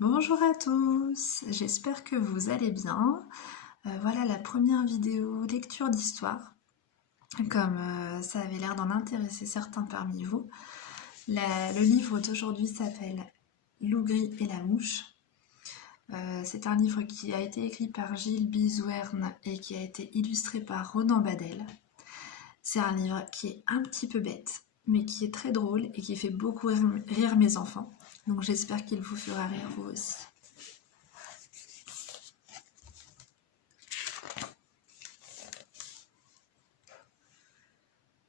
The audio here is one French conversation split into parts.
Bonjour à tous, j'espère que vous allez bien. Voilà la première vidéo lecture d'histoire, comme ça avait l'air d'en intéresser certains parmi vous. Le livre d'aujourd'hui s'appelle Lougri et la mouche. C'est un livre qui a été écrit par Gilles Bizouerne et qui a été illustré par Ronan Badel. C'est un livre qui est un petit peu bête, mais qui est très drôle et qui fait beaucoup rire mes enfants. Donc j'espère qu'il vous fera rire vous aussi.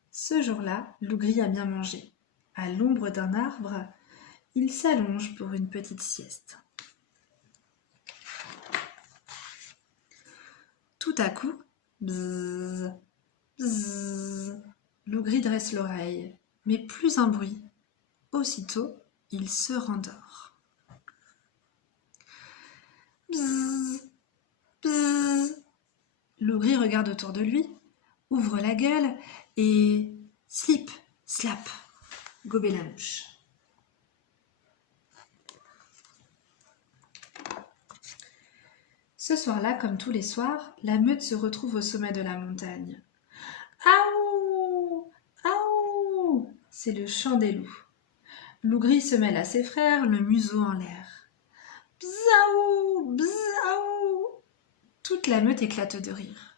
Ce jour-là, Lougri a bien mangé. À l'ombre d'un arbre, il s'allonge pour une petite sieste. Tout à coup, bzzz, bzzz, Lougri dresse l'oreille, mais plus un bruit. Aussitôt, il se rendort. Bzzz, bzzz. Lougri regarde autour de lui, ouvre la gueule et slip, slap, gobait la mouche. Ce soir-là, comme tous les soirs, la meute se retrouve au sommet de la montagne. Aouh! Aouh! C'est le chant des loups. Lougri se mêle à ses frères, le museau en l'air. Bzaou! Bzaou! Toute la meute éclate de rire,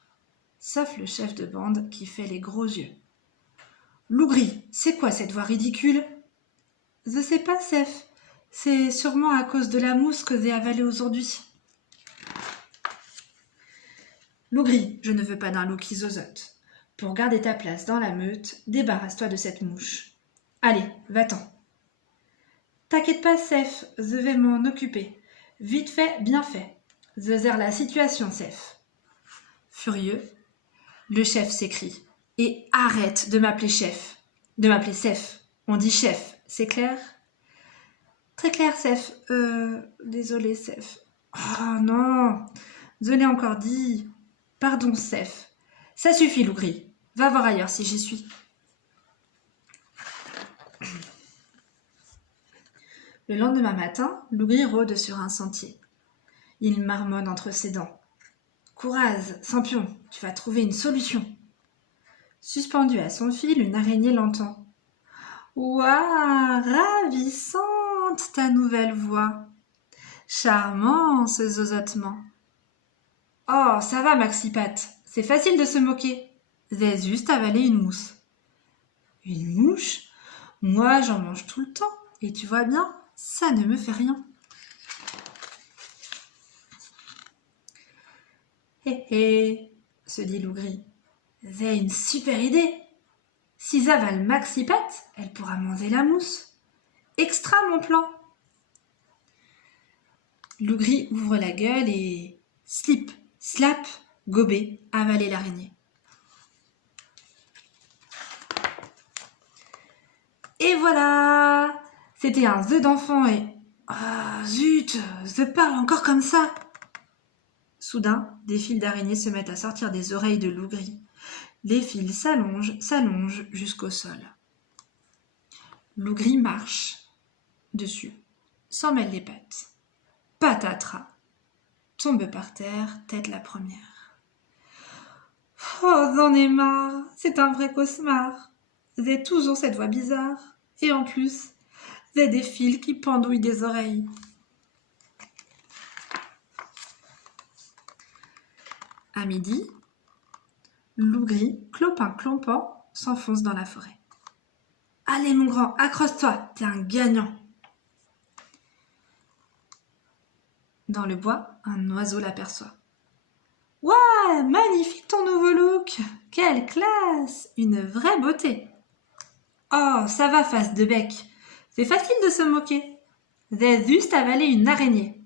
sauf le chef de bande qui fait les gros yeux. Lougri, c'est quoi cette voix ridicule? Je sais pas, Sef. C'est sûrement à cause de la mousse que j'ai avalée aujourd'hui. Lougri, je ne veux pas d'un loup qui zozote. Pour garder ta place dans la meute, débarrasse-toi de cette mouche. Allez, va-t'en. T'inquiète pas, Sef, je vais m'en occuper. Vite fait, bien fait. Je gère la situation, Sef. Furieux, le chef s'écrie. Et arrête de m'appeler chef. De m'appeler Sef. On dit chef, c'est clair? Très clair, Sef. Désolé, Sef. Oh non, je l'ai encore dit. Pardon, Sef. Ça suffit, Lougri. Va voir ailleurs si j'y suis. Le lendemain matin, Lougri rôde sur un sentier. Il marmonne entre ses dents. Courage, Sampion, tu vas trouver une solution. Suspendue à son fil, une araignée l'entend. Ouah, ravissante ta nouvelle voix. Charmant ce zozotement. Oh, ça va, Maxipate, c'est facile de se moquer. J'ai juste avalé une mousse. Une mouche? Moi, j'en mange tout le temps, et tu vois bien, ça ne me fait rien. Hé hé, se dit Lougri, j'ai une super idée. Si j'avale Maxipate, elle pourra manger la mousse. Extra mon plan. Lougri ouvre la gueule et slip, slap, gobé, avaler l'araignée. Et voilà! C'était un œuf d'enfant et... Ah, zut! Je parle encore comme ça! Soudain, des fils d'araignée se mettent à sortir des oreilles de Lougri. Les fils s'allongent jusqu'au sol. Lougri marche dessus, s'en mêle les pattes. Patatras! Tombe par terre, tête la première. Oh, j'en ai marre! C'est un vrai cauchemar! J'ai toujours cette voix bizarre. Et en plus, j'ai des fils qui pendouillent des oreilles. À midi, Lougri, clopin-clompant, s'enfonce dans la forêt. Allez mon grand, accroche-toi, t'es un gagnant. Dans le bois, un oiseau l'aperçoit. Ouah, magnifique ton nouveau look! Quelle classe! Une vraie beauté! Oh, ça va, face de bec. C'est facile de se moquer. J'ai juste avalé une araignée.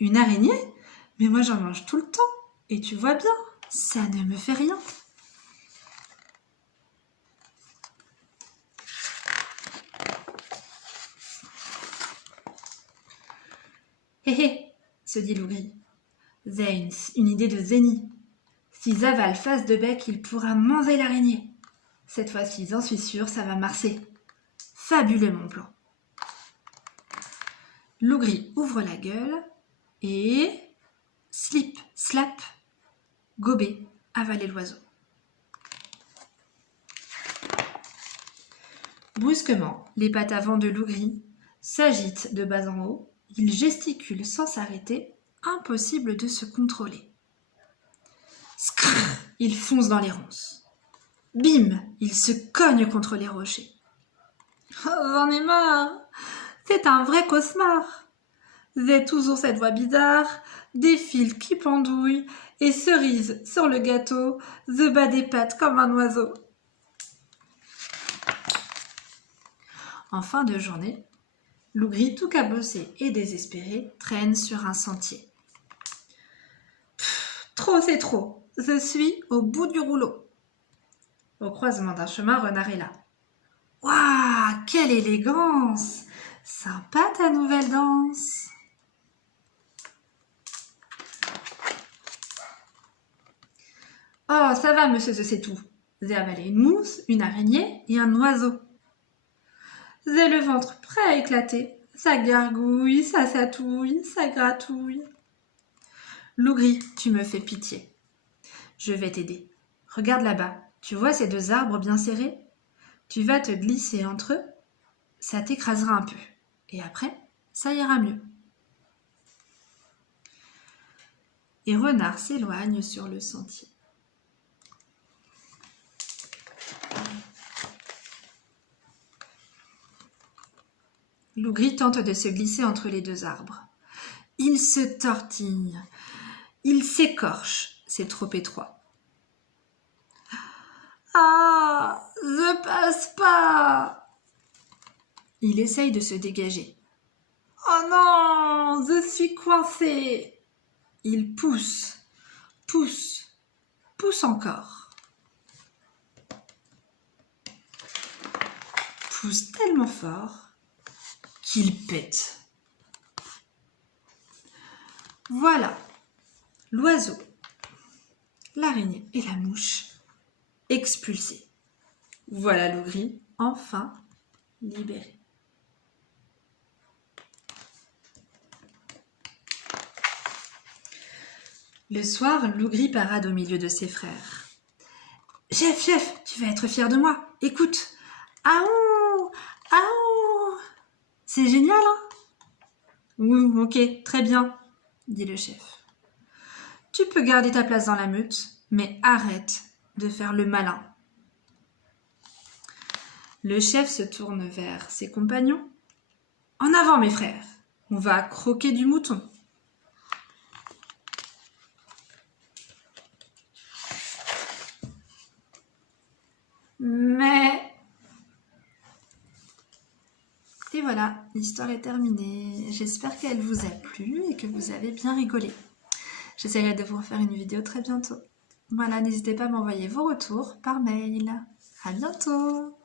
Une araignée? Mais moi j'en mange tout le temps. Et tu vois bien, ça ne me fait rien. Hé hé, se dit Lougri. J'ai une idée de génie. Si j'avale face de bec, il pourra manger l'araignée. Cette fois-ci, j'en suis sûre, ça va marcher. Fabuleux mon plan. Lougri ouvre la gueule et slip, slap, gobé, avaler l'oiseau. Brusquement, les pattes avant de Lougri s'agitent de bas en haut. Il gesticule sans s'arrêter, impossible de se contrôler. Skrrr, il fonce dans les ronces. Bim, il se cogne contre les rochers. Oh, j'en ai marre, c'est un vrai cauchemar. J'ai toujours cette voix bizarre, des fils qui pendouillent et cerise sur le gâteau, je bats des pattes comme un oiseau. En fin de journée, Lougri, tout cabossé et désespéré, traîne sur un sentier. Trop, c'est trop. Je suis au bout du rouleau. Au croisement d'un chemin, Renard est là. Waouh, quelle élégance! Sympa ta nouvelle danse. Oh, ça va, monsieur, je sais tout. J'ai avalé une mousse, une araignée et un oiseau. J'ai le ventre prêt à éclater. Ça gargouille, ça satouille, ça gratouille. Lougri, tu me fais pitié. Je vais t'aider. Regarde là-bas. Tu vois ces deux arbres bien serrés? Tu vas te glisser entre eux. Ça t'écrasera un peu. Et après, ça ira mieux. Et Renard s'éloigne sur le sentier. Lougri tente de se glisser entre les deux arbres. Il se tortille, il s'écorche, c'est trop étroit. Ah, je passe pas! Il essaye de se dégager. Oh non, je suis coincé! Il pousse, pousse, pousse encore. Pousse tellement fort qu'il pète. Voilà, l'oiseau, l'araignée et la mouche expulsés. Voilà Lougri, enfin libéré. Le soir, Lougri parade au milieu de ses frères. « Chef, tu vas être fier de moi. Écoute. Aouh, aouh. C'est génial, hein? Oui, ok, très bien, dit le chef. Tu peux garder ta place dans la meute, mais arrête de faire le malin. Le chef se tourne vers ses compagnons. En avant, mes frères, on va croquer du mouton. Mais... Et voilà, l'histoire est terminée. J'espère qu'elle vous a plu et que vous avez bien rigolé. J'essaierai de vous refaire une vidéo très bientôt. Voilà, n'hésitez pas à m'envoyer vos retours par mail. À bientôt!